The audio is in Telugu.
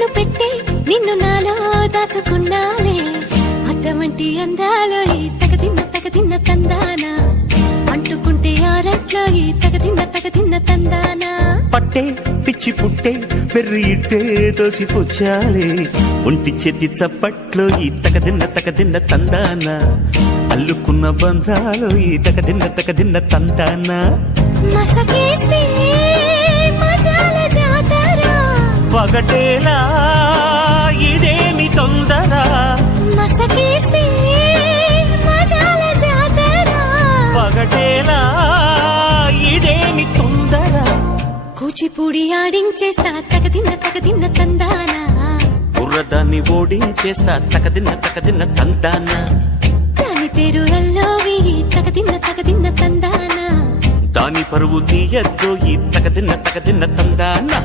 కన్ను పెట్టే నిన్ను నాలో దాచుకున్నానే అద్దమంటి అందాలో ఈ తగదిన్న తందానా అంటుకుంటే ఆరట్లో ఈ తగదిన్న తందానా పట్టే పిచ్చి పుట్టే పెర్రి ఇట్టే దోసిపుచ్చాలే ఒంటి చెట్టి చప్పట్లో ఈ తగదిన్న తందానా అల్లుకున్న బంధాలో ఈ తగదిన్న తందానా మసకేస్తే మజాల జాతరా పగటేలా ఇదేమి తొందర మసకేస్తే మజాల జాతరా పగటేలా ఇదేమి తొందర కూచిపూడి ఆడించేస్తా తగదిన్న తందానా బుర్రదాన్ని ఓడించేస్తా తగదిన్న తందానా దాని పేరు అల్లోవి తగదిన్న తందానా దాని పరువు తీయద్దు ఈ తగదిన్న తందానా